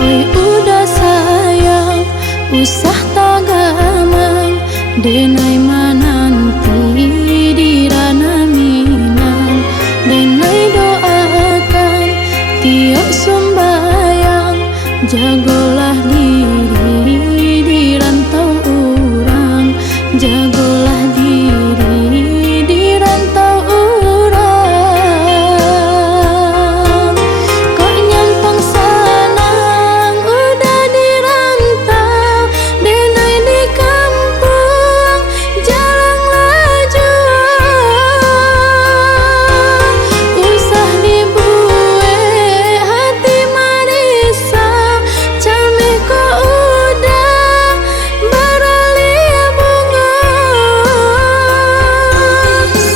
Oi udah sayang, usah tagamang, denai mananti dirana minang, denai doakan tiap sembayang, jagolah diri di rantau urang, jagolah diri di rantau urang. Kok nyampang sanang udah di rantau, denai di kampung jalan lajuang, usah dibuat hati marisa, camih kok udah beralia bunga.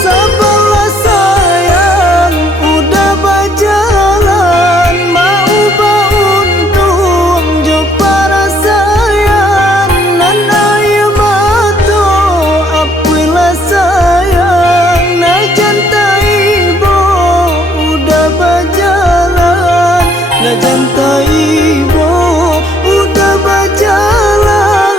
Sabarlah sayang, udah berjalan, mau beruntung jo para sayang, nan ayo mato apuilah sayang, na jantai ibu udah berjalan, na jantai ibu udah berjalan.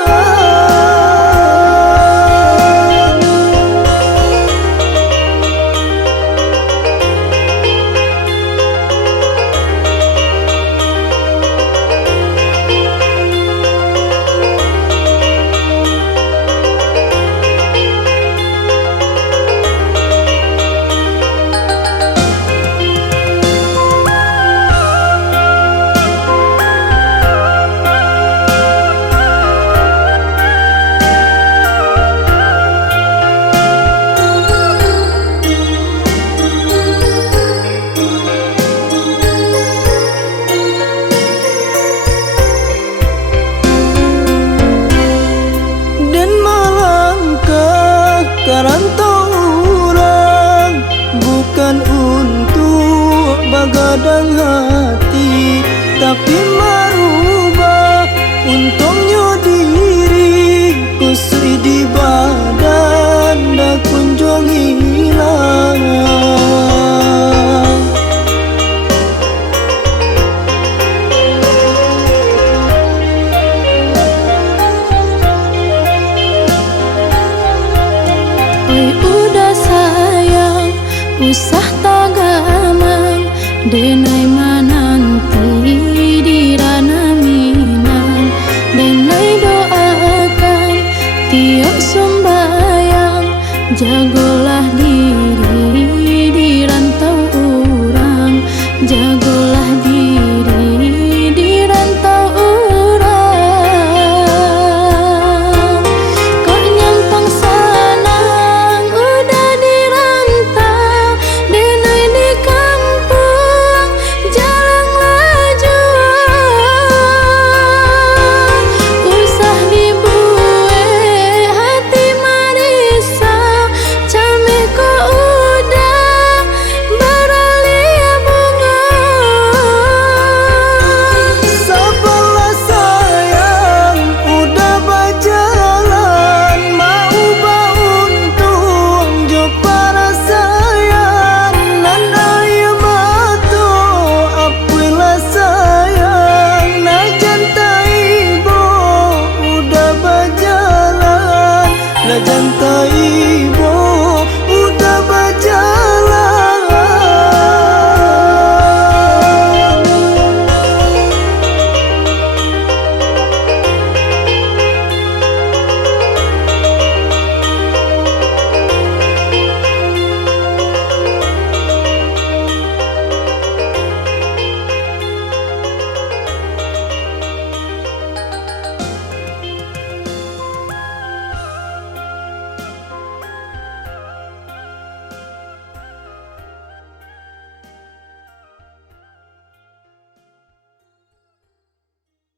Dan melangkah ke rantau orang, bukan untuk begadang hati, tapi merubah untungnya diri, kusui di badan dah kunjung hilang. Oi udah sayang, usah tagamang, denai